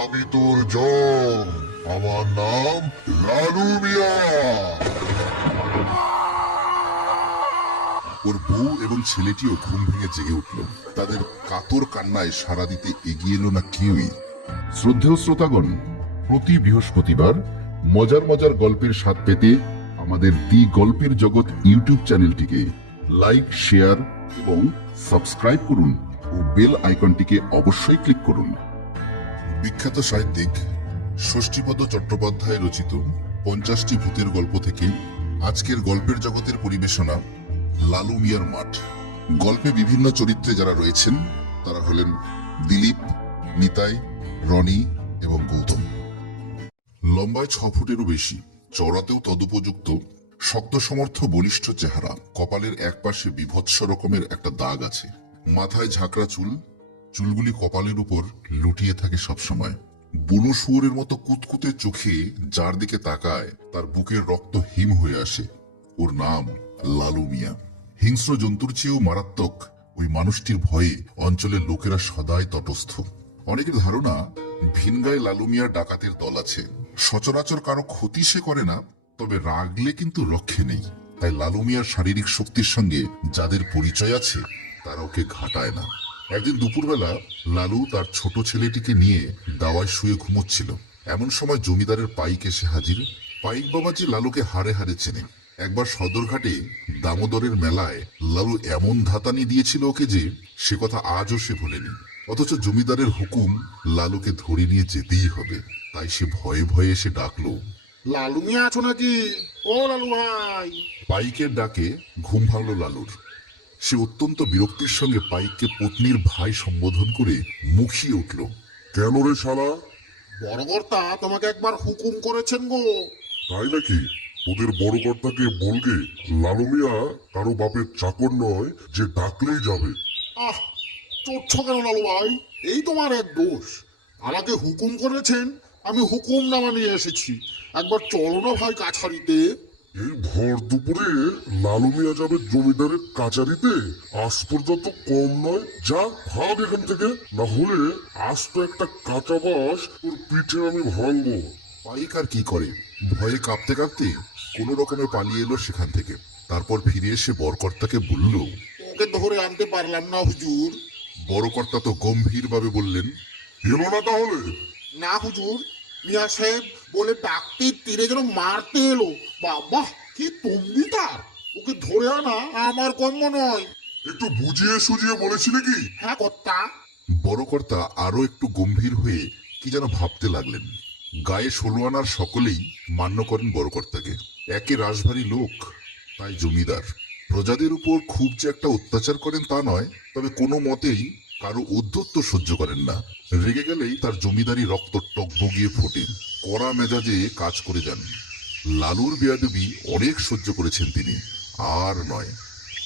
আমি তোর জম। আমার নাম লালু মিয়া। ওর বউ এবং ছেলেটিও ঘুম ভেঙে জেগে উঠল। তাদের কাতর কান্নায় সাড়া দিতে এগিয়ে এলো না কেউই। শ্রদ্ধেয় শ্রোতাগণ, প্রতি বৃহস্পতিবার মজার মজার গল্পের স্বাদ পেতে আমাদের দি গল্পের জগৎ ইউটিউব চ্যানেলটিকে লাইক, শেয়ার এবং সাবস্ক্রাইব করুন ও বেল আইকনটিকে অবশ্যই ক্লিক করুন। বিখ্যাত সাহিত্যিক ষষ্ঠীপদ চট্টোপাধ্যায় রচিত 50টি ভূতের গল্প থেকে আজকের গল্পের জগতের পরিবেশনা লালু মিয়ার মাঠ। গল্পে বিভিন্ন চরিত্রে যারা রয়েছেন তারা হলেন দিলীপ, নিতাই, রনি এবং গৌতম। লম্বায় 6 ফুটেরও বেশি, চওড়াতেও তদুপযুক্ত, শক্ত সমর্থ বলিষ্ঠ চেহারা। কপালের একপাশে বীভৎস রকমের একটা দাগ আছে। মাথায় ঝাঁকড়া চুল, চুলগুলি কপালের উপর লুটিয়ে থাকে সবসময়। বুনো শুয়োরের মতো কুতকুতে চোখে যার দিকে তাকায় তার বুকের রক্ত হিম হয়ে আসে। ওর নাম লালু মিয়া। হিংস্র জন্তুর চেয়েও মারাত্মক ওই মানুষটির ভয়ে অঞ্চলের লোকেরা সদাই তটস্থ। অনেকের ধারণা ভিনগাঁয়ে লালু মিয়ার ডাকাতের দল আছে। সচরাচর কারো ক্ষতি সে করে না, তবে রাগলে কিন্তু রক্ষে নেই। তাই লালু মিয়ার শারীরিক শক্তির সঙ্গে যাদের পরিচয় আছে তারা ওকে ঘাটায় না। একদিন দুপুরবেলা লালু তার ছোট ছেলেটিকে নিয়ে দাওয়ায় শুয়ে ঘুমোচ্ছিল। এমন সময় জমিদারের পাইক এসে হাজির। পাইক বাবাজি লালুকে হাড়ে হাড়ে চেনে। একবার সদরঘাটে দামোদরের মেলায় লালু এমন ধাতানি দিয়েছিল ওকে যে সে কথা আজও সে ভোলেনি। অথচ জমিদারের হুকুম লালুকে ধরে নিয়ে যেতেই হবে। তাই সে ভয়ে ভয়ে এসে ডাকলো, লালু মিয়া আছো নাকি? ও লালু ভাই। পাইকের ডাকে ঘুম ভাঙল লালুর। সে অত্যন্ত বিরক্তির সঙ্গে পাইককে পত্নীর ভাই সম্বোধন করে মুখিয়ে উঠল, কেন রে শালা? বড় কর্তা তোমাকে একবার হুকুম করেছেন গো। তাই নাকি? তোদের বড় কর্তাকে বলগে লালু মিয়া কারো বাপের চাকর নয় যে ডাকলেই যাবে। আহ, চড়ছ কেন লালু ভাই? এই তোমার এক দোষ। আমাকে হুকুম করেছেন, আমি হুকুম নামা নিয়ে এসেছি। একবার চলো না ভাই কাছারিতে। এই ভর দুপুরে লালু মিয়া যাবে জমিদারের কাচারিতে? আস্পর্ধা তো কম নয়। যা ভাগ এখান থেকে, না হলে আজ তো একটা কাঁচা বাস তোর পিঠে আমি ভাঙবো। পাইক আর কি করে, ভয়ে কাঁপতে কাঁপতে কোনো রকমে পালিয়ে এলো সেখান থেকে। তারপর ফিরে এসে বরকর্তাকে বলল। ওকে ধরে আনতে পারলাম না হুজুর। বরকর্তা তো গম্ভীর ভাবে বললেন, এলো না তাহলে? না হুজুর, মিয়া সাহেব বলে ডাকতে তীরে যেন মারতে এলো। বাবা, কি তম্বি তার! ওকে ধরে আনা আমার কর্ম নয়। একটু বুঝিয়ে সুঝিয়ে বলেছিলে কি? হ্যাঁ কর্তা। বড়কর্তা আরো একটু গম্ভীর হয়ে কি যেন ভাবতে লাগলেন। গায়ে 16 আনার সকলেই মান্য করেন বড়কর্তাকে। একে রাশভারী লোক, তাই জমিদার। প্রজাদের উপর খুব যে একটা অত্যাচার করেন তা নয়, তবে কোনো মতেই কারো ঔদ্ধত্য সহ্য করেন না। রেগে গেলেই তার জমিদারি রক্ত টকবগিয়ে ফোটে। কড়া মেজাজে কাজ করে যান। লালুর বেয়াদবি অনেক সহ্য করেছেন তিনি, আর নয়।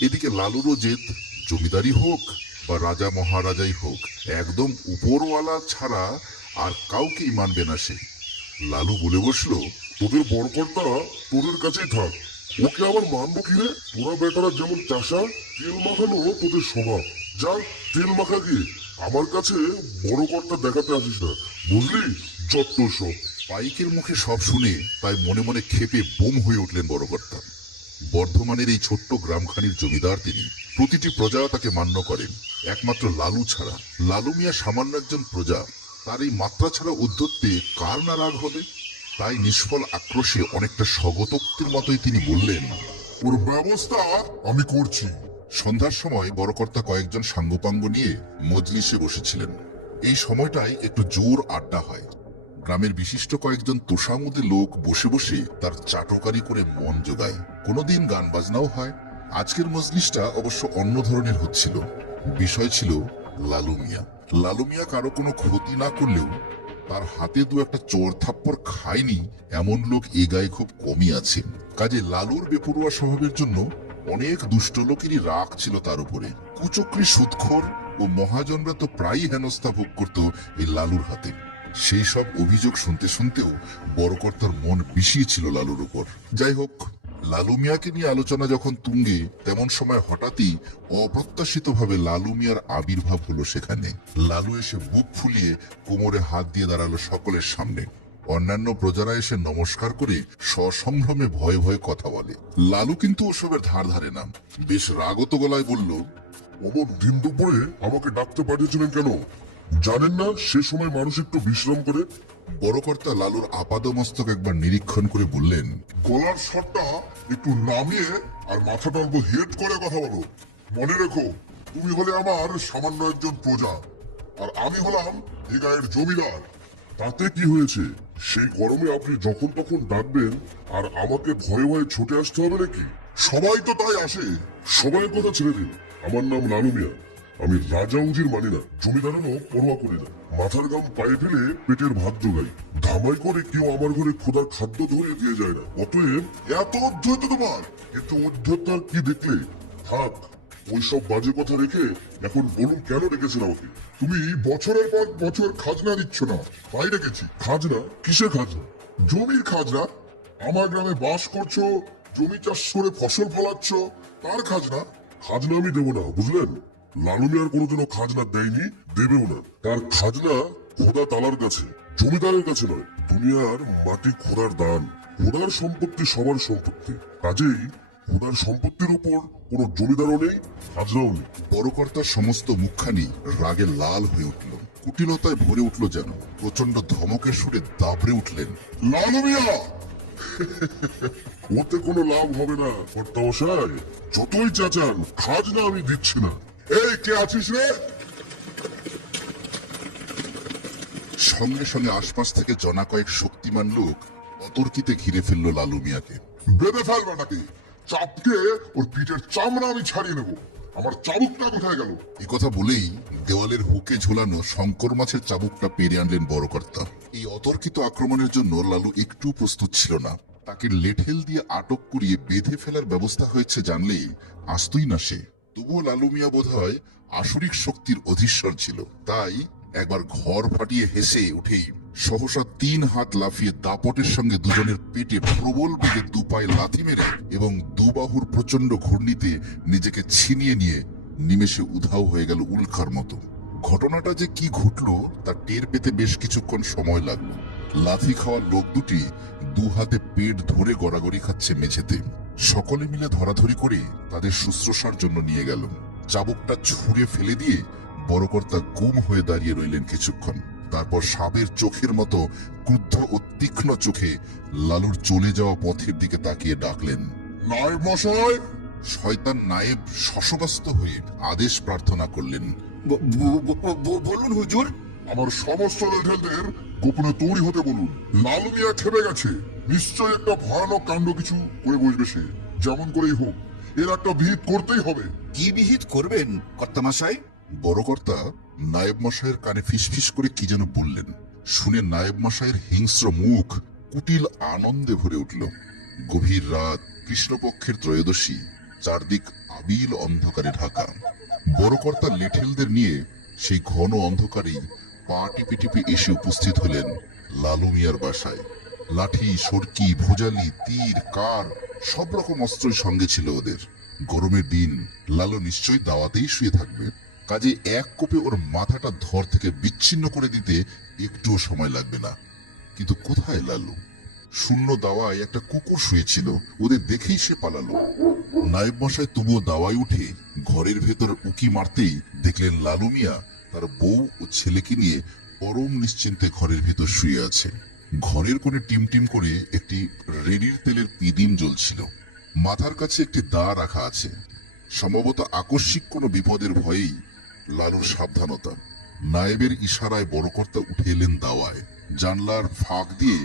এদিকে লালুরও জেদ, জমিদারি হোক বা রাজা মহারাজাই হোক, একদম উপরওয়ালা ছাড়া আর কাউকেই মানবে না সে। লালু বলে বসলো, তোদের বড় কর্তা তোদের কাছেই থাক, ওকে আবার মানবো কি রে? তোরা বেটারা যেমন চাষা, তেল মাখানো তোদের স্বভাব। যা তেল মাখা গিয়ে, আমার কাছে বড় কর্তা দেখাতে আসিস না, বুঝলি? যত সব। পাইকের মুখে সব শুনে তাই মনে মনে ক্ষেপে বোম হয়ে উঠলেন বড়কর্তা। বর্ধমানের এই ছোট্ট গ্রামখানির জমিদার তিনি। প্রতিটি প্রজা তাকে মান্য করেন, একমাত্র লালু ছাড়া। লালু মিয়া সামান্য একজন প্রজা, তার এই মাত্রা ছাড়া উদ্ধত্তে কার না রাগ হবে? তাই নিষ্ফল আক্রোশে অনেকটা স্বগতোক্তির মতোই তিনি বললেন, ওর ব্যবস্থা আমি করছি। সন্ধ্যার সময় বড়কর্তা কয়েকজন সাঙ্গপাঙ্গ নিয়ে মজলিসে বসেছিলেন। এই সময়টায় একটু জোর আড্ডা হয়। গ্রামের বিশিষ্ট কয়েকজন তোষামুদে লোক বসে বসে তার চাটকারি করে মন জোগায়। কোনোদিন গান বাজনাও হয়। আজকের মজলিসটা অবশ্য অন্য ধরনের হচ্ছিল। বিষয় ছিল লালু মিয়া। লালু মিয়া কারো কোনো ক্ষতি না করলেও তার হাতে দু একটা চোর থাপ্পড় খায়নি এমন লোক এ গায়ে খুব কমই আছে। কাজে লালুর বেপরোয়া স্বভাবের জন্য অনেক দুষ্ট লোকেরই রাগ ছিল তার উপরে। কুচক্রী, সুদখোর ও মহাজনরা তো প্রায়ই হেনস্থা ভোগ করত এই লালুর হাতে। সেই সব অভিযোগ শুনতে শুনতেও বড়কর্তার মন বিষিয়ে ছিল লালুর উপর। যাই হোক, লালু মিয়াকে নিয়ে আলোচনা যখন তুঙ্গে, তেমন সময় হঠাৎই অপ্রত্যাশিতভাবে লালু মিয়ার আবির্ভাব হলো সেখানে। লালু এসে বুক ফুলিয়ে কোমরে হাত দিয়ে দাঁড়ালো সকলের সামনে। অন্যান্য প্রজারা এসে নমস্কার করে সসম্ভ্রমে ভয়ে ভয়ে কথা বলে। লালু কিন্তু ওসবের ধার ধারে না, বেশ রাগত গলায় বলল, অমন দিন দুপুরে আমাকে ডাকতে পাঠিয়েছিলেন কেন? জানেন না সে সময় মানুষ একটু বিশ্রাম করে? বড়কর্তা লালুর আপাদমস্তক একবার নিরীক্ষণ করে বললেন, গলার স্বরটা একটু নামিয়ে আর মাথাটা অল্প হেড করে কথা বলো। মনে রেখো, তুমি হলে আমার সামান্য একজন প্রজা, আর আমি হলাম এ গায়ের জমিদার। তাতে কি হয়েছে? সেই গরমে আপনি যখন তখন ডাকবেন আর আমাকে ভয়ে ভয়ে ছুটে আসতে হবে নাকি? সবাই তো তাই আসে। সবাই কথা ছেড়ে দিন, আমার নাম লালু মিয়া। আমি রাজা উজির মানি না, জমিদারেরও পরোয়া করি না। মাথার গাম পায়ে ফেলে পেটের ভাত জোগাই। ধামাই করে কেউ আমার ঘরে খোদার খাদ্য ধরে দিয়ে যায় না। অতএব এত অধ্যত্ত তোমার, কিন্তু অধ্যত্তার কি দেখলে? থাক, ওইসব বাজে কথা রেখে এখন বলুন কেন ডেকেছেন আমাকে? তুমি বছরের পর বছর খাজনা দিচ্ছ না, তাই ডেকেছি। খাজনা? কিসের খাজনা? জমির খাজনা। আমার গ্রামে বাস করছো, জমি চাষ করে ফসল ফলাচ্ছ, তার খাজনা। খাজনা আমি দেবো না, বুঝলেন? লালু মিয়ার কোনোদিনও খাজনা দেয়নি, দেবেও না। তার খাজনা খোদা তালার কাছে, জমিদারের কাছে নয়। দুনিয়ার মাটি খোদার দান, খোদার সম্পত্তি সবার সম্পত্তি। কাজেই খোদার সম্পত্তির উপর কোনো জমিদারও নেই, খাজনাও নেই। বড়কর্তার সমস্ত মুখখানি রাগে লাল হয়ে উঠল, কুটিলতায় ভরে উঠল যেন। প্রচন্ড ধমকের সুরে দাবড়ে উঠলেন, লালু মিয়া! ওতে কোনো লাভ হবে না কর্তামশাই, যতই চাচান খাজনা আমি দিচ্ছি না। এই কে আছিস রে? সঙ্গে সঙ্গে আশপাশ থেকে জনা কয়েক শক্তিমান লোক অতর্কিতে ঘিরে ফেলল লালু মিয়াকে। বেঁধে ফেলবে নাকি? চাপকে ওর পিঠের চামড়া আমি ছাড়িয়ে নেবো। আমার চাবুকটা কোথায় গেল? এ কথা বলেই দেওয়ালের হুকে ঝোলানো শঙ্কর মাছের চাবুকটা পেরে আনলেন বড়কর্তা। এই অতর্কিত আক্রমণের জন্য লালু একটু প্রস্তুত ছিল না। তাকে লেঠেল দিয়ে আটক করিয়ে বেঁধে ফেলার ব্যবস্থা হয়েছে জানলেই আসতই না সে। তবুও লালু মিয়া বোধহয় আসরিক শক্তির অধীশ্বর ছিল, তাই একবার ঘর ফাটিয়ে হেসে উঠেই সহসা 3 হাত লাফিয়ে দাপটের সঙ্গে দুজনের পেটে প্রবল বেগে দুপায়ে লাথি মেরে এবং দুবাহুর প্রচন্ড ঘূর্ণিতে নিজেকে ছিনিয়ে নিয়ে নিমেষে উধাও হয়ে গেল উল্কার মতো। ঘটনাটা যে কি ঘটলো তা টের পেতে বেশ কিছুক্ষণ সময় লাগলো। লাথি খাওয়া লোক দুটি 2 হাতে পেট ধরে গড়াগড়ি খাচ্ছে মেঝেতে। সকলে মিলে ধরাধরি করে তাদের শুশ্রূষার জন্য নিয়ে গেল। চাবুকটা ছুঁড়ে ফেলে দিয়ে বড়কর্তা গুম হয়ে দাঁড়িয়ে রইলেন কিছুক্ষণ। তারপর সাপের চোখের মতো ক্রুদ্ধ ও তীক্ষ্ণ চোখে লালুর চলে যাওয়া পথের দিকে তাকিয়ে ডাকলেন, নায়েব মশাই! শয়তান নায়েব শশব্যস্ত হয়ে আদেশ প্রার্থনা করলেন, বলুন হুজুর। আমার সমস্ত লেঠেলদের গোপনে তৈরি হতে বলুন। লালু মিয়া খেপে গেছে, নিশ্চয় একটা ভয়ানক কাণ্ড কিছু করে বসবে সে। যেমন করেই হোক এর একটা বিহিত করতেই হবে। কি বিহিত করবেন কর্তামশাই? বড়কর্তা নায়েব মশাইয়ের কানে ফিসফিস করে কি যেন বললেন। শুনে নায়েব মশাইয়ের হিংস্র মুখ কুটিল আনন্দে ভরে উঠল। গভীর রাত, কৃষ্ণপক্ষের ত্রয়োদশী, চারদিক আবিল অন্ধকারে ঢাকা। বড়কর্তা লেঠেলদের নিয়ে সেই ঘন অন্ধকারেই পা টিপে টিপে এসে উপস্থিত হলেন লালু মিয়ার বাসায়। লাঠি, সরকি, ভোজালি, তীর, কার সব রকম অস্ত্রই সঙ্গে ছিল ওদের। গরমের দিন, লালু নিশ্চয়ই দাওয়াতেই শুয়ে থাকবে, কাজে এক কোপে ওর মাথাটা ধর থেকে বিচ্ছিন্ন করে দিতে একটুও সময় লাগবে না। কিন্তু কোথায় লালু? শূন্য দাওয়ায় একটা কুকুর শুয়েছিল, ওদের দেখেই সে পালালো। নায়েব মশাই তবুও দাওয়ায় উঠে ঘরের ভেতর উকি মারতেই দেখলেন লালু মিয়া তার বউ ও ছেলেকে নিয়ে পরম নিশ্চিন্তে ঘরের ভিতর শুয়ে আছে। ঘরের কোণে টিমটিম করে একটি রেডির তেলের পিদিম জ্বলছিল। মাথার কাছে একটি দা রাখা আছে। সম্ভবত আকস্মিক কোনো বিপদের ভয়েই লালুর সাবধানতা। নায়েবের ইশারায় বড়কর্তা উঠে এলেন দাওয়ায়। জানলার ফাঁক দিয়ে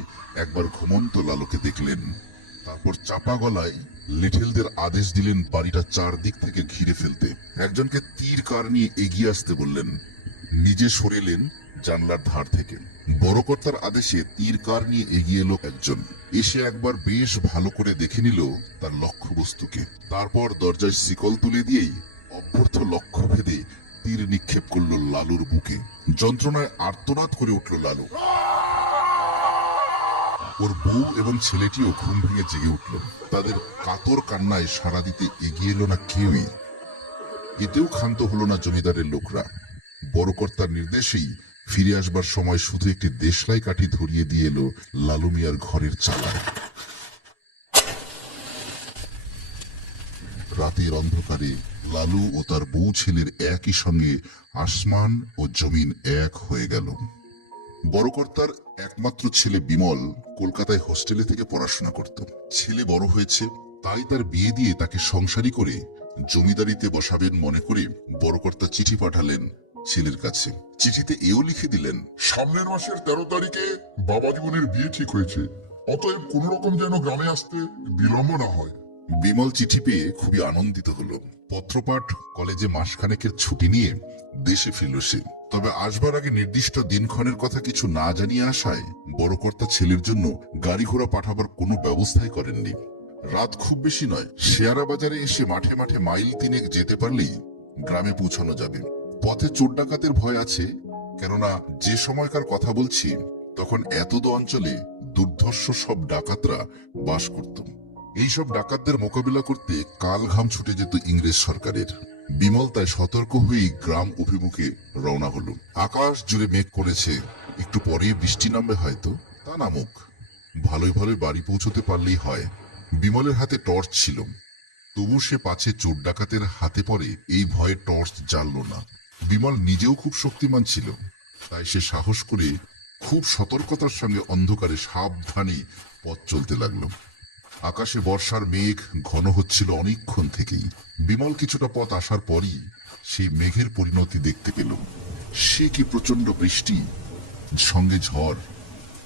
একবার ঘুমন্ত লালুকে দেখলেন। তারপর চাপা গলায় লেঠেলদের আদেশ দিলেন বাড়িটা চারদিক থেকে ঘিরে ফেলতে। একজনকে তীর কার নিয়ে এগিয়ে আসতে বললেন। নিজে সরেলেন জানলার ধার থেকে। বড়কর্তার আদেশে তীর কার নিয়ে এগিয়ে এলো একজন। এসে একবার বেশ ভালো করে দেখে নিল তার লক্ষ্যবস্তুকে। তারপর দরজায় শিকল তুলে দিয়েই অভ্যর্থ লক্ষ্য ভেদে তীর নিক্ষেপ করলো লালুর বুকে। যন্ত্রণায় আর্তনাদ করে উঠল লালু। ওর বউ এবং ছেলেটিও ঘুম ভেঙে জেগে উঠল। তাদের কাতর কান্নায় সাড়া দিতে এগিয়ে এলো না কেউই। এতেও ক্ষান্ত হলো না জমিদারের লোকরা। বড় কর্তার নির্দেশেই ফিরে আসবার সময় শুধু একটি দেশলাই কাঠি ধরিয়ে দিয়ে এলো লালু মিয়ার ঘরের চালায়। রাতের অন্ধকারে লালু ও তার বউ ছেলের একই সঙ্গে আসমান ও জমিন এক হয়ে গেল। বড় কর্তার একমাত্র ছেলে বিমল কলকাতায় হোস্টেলে থেকে পড়াশোনা করত। ছেলে বড় হয়েছে, তাই তার বিয়ে দিয়ে তাকে সংসারী করে জমিদারিতে বসাবেন মনে করে বড় কর্তা চিঠি পাঠালেন ছেলের কাছে। চিঠিতে এও লিখে দিলেন, সামনের মাসের 13 তারিখে বাবা জীবনের বিয়ে ঠিক হয়েছে, অতএব কোন রকম যেন গ্রামে আসতে বিলম্ব না হয়। বিমল চিঠি পেয়ে খুবই আনন্দিত হলো। পত্রপাঠ কলেজে মাসখানেকের ছুটি নিয়ে দেশে ফিরল সে। তবে আসবার আগে নির্দিষ্ট দিনক্ষণের কথা কিছু না জানিয়ে আসায় বড় কর্তা ছেলের জন্য গাড়ি ঘোড়া পাঠাবার কোনো ব্যবস্থাই করেননি। রাত খুব বেশি নয়, শেয়ারা বাজারে এসে মাঠে মাঠে মাইল 3 যেতে পারলেই গ্রামে পৌঁছানো যাবে। পথে চোর ডাকাতের ভয় আছে, কেননা যে সময়কার কথা বলছি তখন এতদ অঞ্চলে দুর্ধর্ষ সব ডাকাতরা বাস করত। এইসব ডাকাতদের মোকাবিলা করতে কাল ঘাম ছুটে যেত ইংরেজ সরকারের। বিমল তাই সতর্ক হয়েই গ্রাম অভিমুখে রওনা হলো। আকাশ জুড়ে মেঘ করেছে, একটু পরে বৃষ্টি নামবে হয়তো, তা নামুক, ভালোই ভালোই বাড়ি পৌঁছতে পারলেই হয়। বিমলের হাতে টর্চ ছিল, তবু সে পাছে চোর ডাকাতের হাতে পড়ে এই ভয়ে টর্চ জ্বালল না। বিমল নিজেও খুব শক্তিমান ছিল, তাই সে সাহস করে খুব সতর্কতার সঙ্গে অন্ধকারে সাবধানে পথ চলতে লাগলো। আকাশে বর্ষার মেঘ ঘন হচ্ছিল অনেকক্ষণ থেকেই। বিমল কিছুটা পথ আসার পরই সেই মেঘের পরিণতি দেখতে পেল। সে কি প্রচন্ড বৃষ্টি, সঙ্গে ঝড়,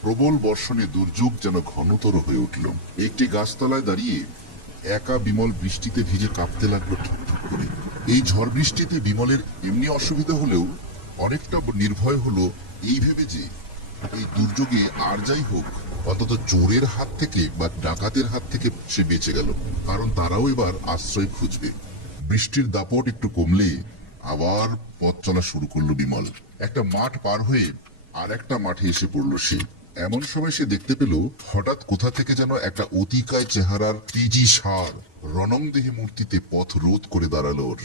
প্রবল বর্ষণে দুর্যোগ যেন ঘনতর হয়ে উঠল। একটি গাছতলায় দাঁড়িয়ে একা বিমল বৃষ্টিতে ভিজে কাঁপতে লাগলো ঠুকঠুক করে। এই ঝড় বৃষ্টিতে বিমলের এমনি অসুবিধা হলেও অনেকটা নির্ভয় হলো এই ভেবে যে এই দুর্যোগে আর যাই হোক অন্তত চোরের হাত থেকে বা ডাকাতের হাত থেকে সে বেঁচে গেল, কারণ তারাও এবার আশ্রয় খুঁজবে। বৃষ্টির দাপট একটু কমলে আবার পথ চলা শুরু করলো বিমল। একটা মাঠ পার হয়ে আর একটা মাঠে এসে পড়ল সে। এমন সময় সে দেখতে পেল হঠাৎ কোথা থেকে যেন একটা অতিকায় চেহারার তেজি ষাঁড় রণংদেহী মূর্তিতে পথ রোধ করে দাঁড়ালো ওর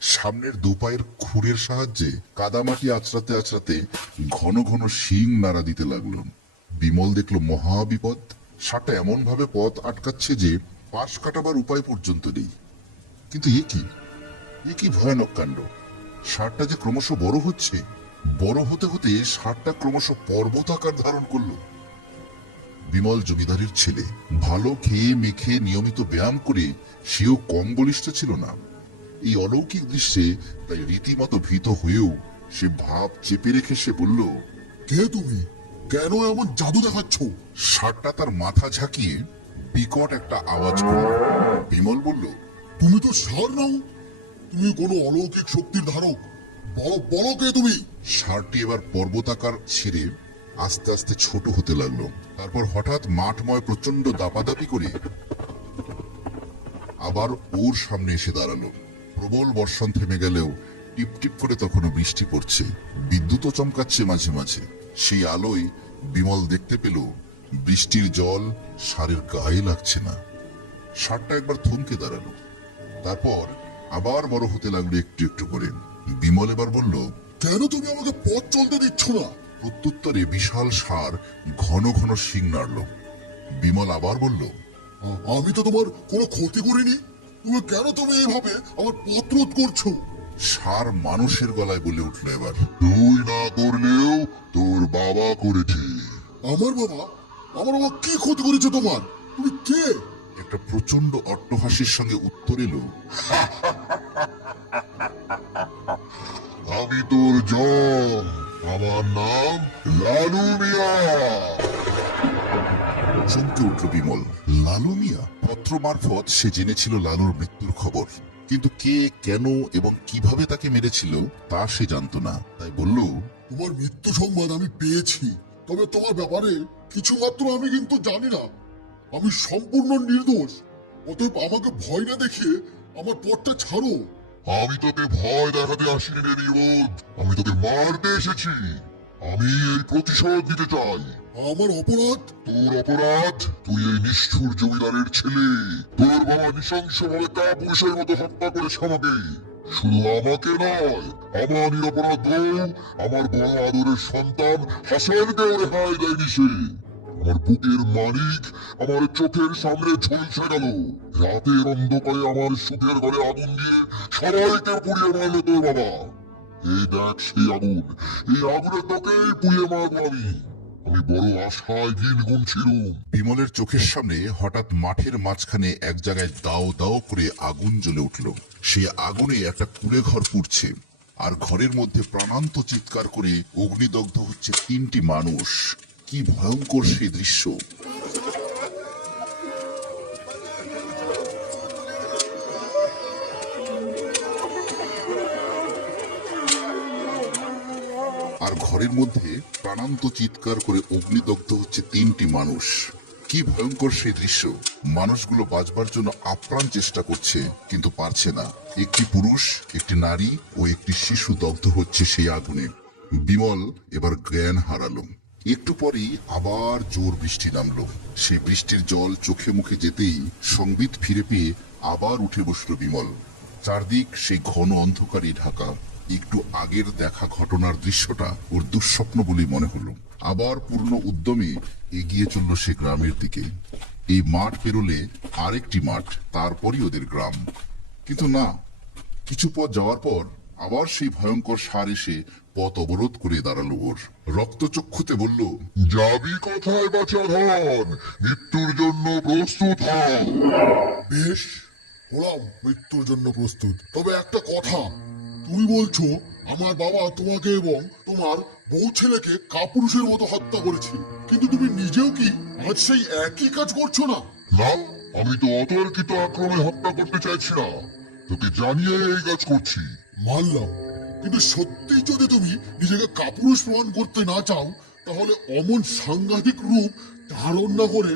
সামনের দুপায়ের খুরের সাহায্যে কাদামাটি আছড়াতে আছড়াতে ঘন ঘন শিং নাড়া দিতে লাগলো। বিমল দেখলো মহা বিপদ। ষাঁড়টা এমন ভাবে পথ আটকাচ্ছে যে পাশ কাটাবার উপায় পর্যন্ত নেই। কিন্তু এ কি ভয়ানক কাণ্ড! ষাঁড়টা যে ক্রমশ বড় হচ্ছে, বড় হতে হতে ষাঁড়টা ক্রমশ পর্বতাকার ধারণ করলো। বিমল জমিদারের ছেলে, ভালো খেয়ে মেখে নিয়মিত ব্যায়াম করে সেও কম বলিষ্ঠ ছিল না। এই অলৌকিক দৃশ্যে তাই রীতিমতো ভীত হয়েও সে ভাব চেপে রেখে সে বলল, কে তুমি? কেন এমন জাদু দেখাচ্ছ? ষাঁড়টা তার মাথা ঝাঁকিয়ে বিকট একটা আওয়াজ করল। বিমল বলল, তুমি তো ষাঁড় নাও, তুমি কোনো অলৌকিক শক্তির ধারক। বলো বলো কে তুমি? ষাঁড়টি এবার পর্বতাকার ছেড়ে আস্তে আস্তে ছোট হতে লাগলো। তারপর হঠাৎ মাঠময় প্রচন্ড দাপাদাপি করে আবার ওর সামনে এসে দাঁড়ালো। প্রবল বর্ষণ থেমে গেলেও টিপ টিপ করে তখনও বৃষ্টি পড়ছে, বিদ্যুৎও চমকাচ্ছে মাঝে মাঝে। সেই আলোয় বিমল দেখতে পেল বৃষ্টির জল ষাঁড়ের গায়ে লাগছে না। ষাঁড়টা একবার থমকে দাঁড়ালো, তারপর আবার বড় হতে লাগলো একটু একটু করে। বিমল এবার বলল, কেন তুমি আমাকে পথ চলতে দিচ্ছ না? প্রত্যুত্তরে বিশাল ষাঁড় ঘন ঘন শিং নাড়ল। বিমল আবার বলল, আমি তো তোমার কোনো ক্ষতি করিনি, তুমি এইভাবে আমার পথ রোধ করছো? ষাঁড় মানুষের গলায় বলে উঠল এবার, তুই না করলেও তোর বাবা করেছে। আমার বাবা? আমার বাবা কি ক্ষতি করেছে তোমার? তুমি কে? একটা প্রচন্ড অট্টহাসির সঙ্গে উত্তর এলো, আমি তোর জম, আমার নাম লালু মিয়া। চমকে উঠল বিমল। লালু মিয়া? পত্র মারফত সে জেনেছিল লালুর মৃত্যুর খবর, কিন্তু কে, কেন এবং কিভাবে তাকে মেরেছিল তা সে জানতো না। তাই বলল, তোমার মৃত্যু সংবাদ আমি পেয়েছি, তবে তোমার ব্যাপারে কিছু মাত্র আমি কিন্তু জানি না। আমি সম্পূর্ণ নির্দোষ, অতএব আমাকে ভয় না দেখিয়ে আমার পথটা ছাড়ো। আমি তোকে ভয় দেখাতে আসিনি রে নিবোধ, আমি তোকে মারতে এসেছি। আমি এই প্রতিশোধ দিতে চাই। আমার অপরাধ? তোর অপরাধ, তুই এই নিষ্ঠুর জমিদারের ছেলে। তোর বাবা নৃশংসভাবে কাপুরুষের মতো হত্যা করেছে আমাকে। শুধু আমাকে নয়, আমার নিরপরাধ বউ, আমার বড় আদরের সন্তান হাসানকেও রেহাই দেয়নি সে। আমার বুকের মানিক আমার চোখের সামনে ঝলসে গেল। রাতের অন্ধকারে আমার সুখের ঘরে আগুন দিয়ে সবাইকে পুড়িয়ে মারল তোর বাবা। এই দেখ সেই আগুন, এই আগুনে তোকেই পুড়িয়ে মারবো আমি। আমি বড় আশায় দিন গুনছিলুম। বিমলের চোখের সামনে হঠাৎ মাঠের মাঝখানে এক জায়গায় দাও দাও করে আগুন জ্বলে উঠল। সেই আগুনে একটা কুঁড়ে ঘর পুড়ছে, আর ঘরের মধ্যে প্রাণান্ত চিৎকার করে অগ্নিদগ্ধ হচ্ছে 3টি মানুষ। কি ভয়ঙ্কর সেই দৃশ্য! আর ঘরের মধ্যে প্রাণান্ত চিৎকার করে অগ্নিদগ্ধ হচ্ছে 3টি মানুষ। কি ভয়ঙ্কর সেই দৃশ্য! মানুষগুলো বাঁচবার জন্য আপ্রাণ চেষ্টা করছে, কিন্তু পারছে না। একটি পুরুষ, একটি নারী ও একটি শিশু দগ্ধ হচ্ছে সেই আগুনে। বিমল এবার জ্ঞান হারালো। একটু পরেই আবার জোর বৃষ্টি নামলো। সেই বৃষ্টির জল চোখে মুখে যেতেই সংবিত ফিরে পেয়ে আবার উঠে বসলো বিমল। চারদিক সেই ঘন অন্ধকারে ঢাকা। একটু আগের দেখা ঘটনার দৃশ্যটা ওর দুঃস্বপ্ন বলেই মনে হলো। আবার পূর্ণ উদ্যমে এগিয়ে চলল সে গ্রামের দিকে। এই মাঠ পেরোলে আরেকটি মাঠ, তারপরই ওদের গ্রাম। কিন্তু না, কিছু পথ যাওয়ার পর আবার সেই ভয়ঙ্কর ষাঁড় এসে পথ অবরোধ করে দাঁড়ালো ওর। রক্তচক্ষুতে বলল, যাবি কোথায় বাছা ধন? মৃত্যুর জন্য প্রস্তুত হ। বেশ, হলাম মৃত্যুর জন্য প্রস্তুত। তবে একটা কথা, তুমি বলছো আমার বাবা তোমাকে এবং তোমার বউ ছেলেকে কাপুরুষের মতো হত্যা করেছে, কিন্তু তুমি নিজেও কি আজ সেই একই কাজ করছো না? না, আমি তো অতর্কিত আক্রমে হত্যা করতে চাইছি না, তোকে জানিয়ে এই কাজ করছি। মানলাম, কিন্তু সত্যিই যদি তুমি নিজেকে কাপুরুষ প্রমাণ করতে না চাও, তাহলে অমন সাংঘাতিক রূপ ধারণ না করে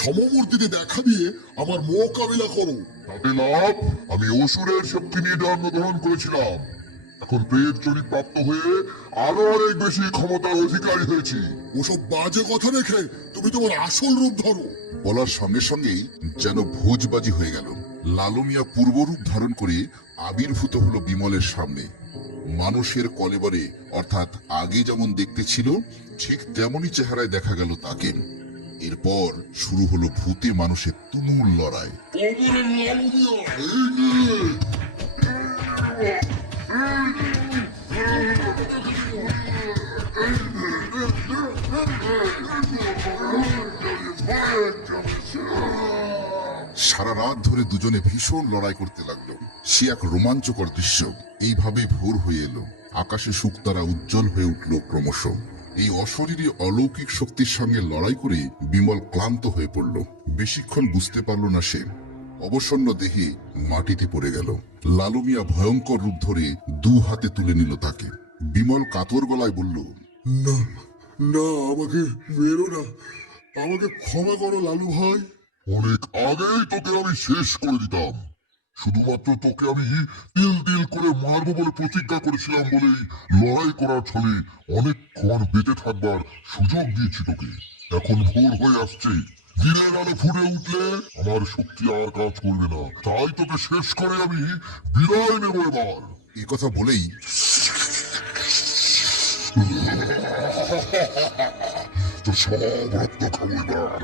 সমমূর্তিতে দেখা দিয়ে আমার মোকাবিলা করো। তাতে লাভ, আমি অসুরের শক্তি নিয়ে জন্মগ্রহণ করেছিলাম। এখন প্রেত চরিত প্রাপ্ত হয়ে আরো অনেক বেশি ক্ষমতার অধিকারী হয়েছি। ওসব বাজে কথা রেখে তুমি তোমার আসল রূপ ধরো। বলার সঙ্গে সঙ্গেই যেন ভোজবাজি হয়ে গেল। লালু মিয়া পূর্বরূপ ধারণ করে আবির্ভূত হলো বিমলের সামনে। মানুষের কলেবরে, অর্থাৎ আগে যেমন দেখতে ছিল ঠিক তেমনই চেহারায় দেখা গেল তাকে। এরপর শুরু হলো ভূতে মানুষের তুমুল লড়াই। সারা রাত ধরে দুজনে ভীষণ লড়াই করতে লাগলো। সে এক রোমাঞ্চকর দৃশ্য। এইভাবে ভোর হয়ে এলো, আকাশে শুকতারা উজ্জ্বল হয়ে উঠল ক্রমশ। এই অশরীরী অলৌকিক শক্তির সঙ্গে লড়াই করে বিমল ক্লান্ত হয়ে পড়ল। বেশিক্ষণ বুঝতে পারল না সে। অবসন্ন দেহে মাটিতে পড়ে গেল। লালু মিয়া ভয়ঙ্কর রূপ ধরে 2 হাতে তুলে নিল তাকে। বিমল কাতর গলায় বলল, না না, আমাকে মেরো না, আমাকে ক্ষমা করো লালু ভাই। অনেক আগেই তোকে আমি শেষ করে দিতাম। শুধুমাত্র তোকে আমি তিল তিল করে মারবো বলে প্রতিজ্ঞা করেছিলাম বলেই লড়াই করার ছলে অনেকক্ষণ বেঁচে থাকবার সুযোগ দিয়েছি তোকে। এখন ভোর হয়ে আসছে, দিনের আলো ফুটে উঠলে আমার শক্তি আর কাজ করবে না, তাই তোকে শেষ করে আমি বিদায় নেবো এবার। এ কথা বলেই তো সব রক্ত খাবো এবার।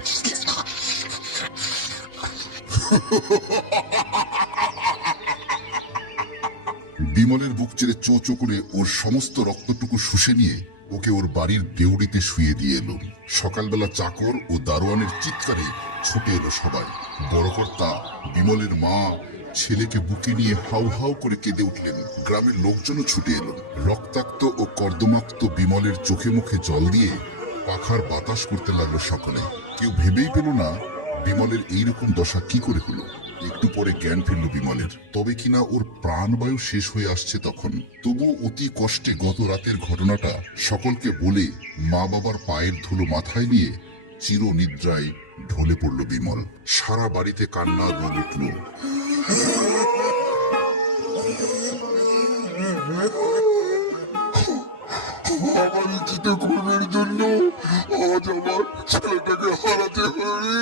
বিমলের বুক চেড়ে চো চো করে ওর সমস্ত রক্তটুকু শুষে নিয়ে ওকে ওর বাড়ির দেউড়িতে শুয়ে দিয়ে এলো। সকালবেলা চাকর ও দারোয়ানের চিৎকারে ছুটে এলো সবাই। বড়কর্তা, বিমলের মা ছেলেকে বুকে নিয়ে হাউ হাউ করে কেঁদে উঠলেন। গ্রামের লোকজনও ছুটে এলো। রক্তাক্ত ও কর্দমাক্ত বিমলের চোখে মুখে জল দিয়ে পাখার বাতাস করতে লাগলো সকলে। কেউ ভেবেই পেল না বিমলের এইরকম দশা কি করে হলো। একটু পরে জ্ঞান ফিরল বিমলের, তবে কিনা ওর প্রাণবায়ু শেষ হয়ে আসছে তখন। তবু অতি কষ্টে গত রাতের ঘটনাটা সকলকে বলে মা বাবার পায়ের ধুলো মাথায় নিয়ে চির নিদ্রায় ঢলে পড়ল বিমল। সারা বাড়িতে কান্না রোল উঠল। আমার ইচ্ছিত কর্মের জন্য আজ আমার ছেলেটাকে হারাতে হবে।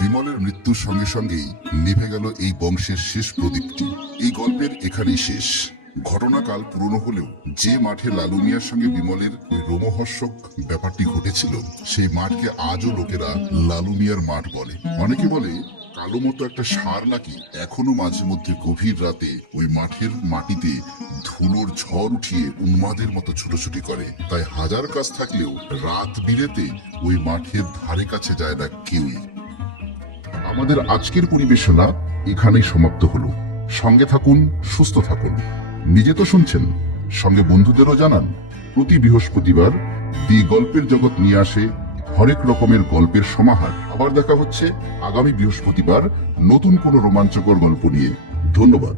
বিমলের মৃত্যুর সঙ্গে সঙ্গেই নিভে গেল এই বংশের শেষ প্রদীপটি। এই গল্পের এখানেই শেষ। ঘটনাকাল পুরনো হলেও যে মাঠে লালু মিয়ার সঙ্গে বিমলের ওই রোমহর্ষক ব্যাপারটি ঘটেছিল, সেই মাঠকে আজও লোকেরা লালু মিয়ার মাঠ বলে। অনেকে বলে কালো মতো একটা ষাঁড় নাকি এখনো মাঝে মধ্যে গভীর রাতে ওই মাঠের মাটিতে ধুলোর ঝড় উঠিয়ে উন্মাদের মতো ছুটোছুটি করে। তাই হাজার কাজ থাকলেও রাত বিরেতে ওই মাঠের ধারে কাছে যায় না কেউই। আমাদের আজকের পরিবেশনা এখানেই সমাপ্ত হলো। সঙ্গে থাকুন, সুস্থ থাকুন। নিজে তো শুনছেন, সঙ্গে বন্ধুদেরও জানান। প্রতি বৃহস্পতিবার দি গল্পের জগৎ নিয়ে আসে হরেক রকমের গল্পের সমাহার। আবার দেখা হচ্ছে আগামী বৃহস্পতিবার নতুন কোনো রোমাঞ্চকর গল্প নিয়ে। ধন্যবাদ।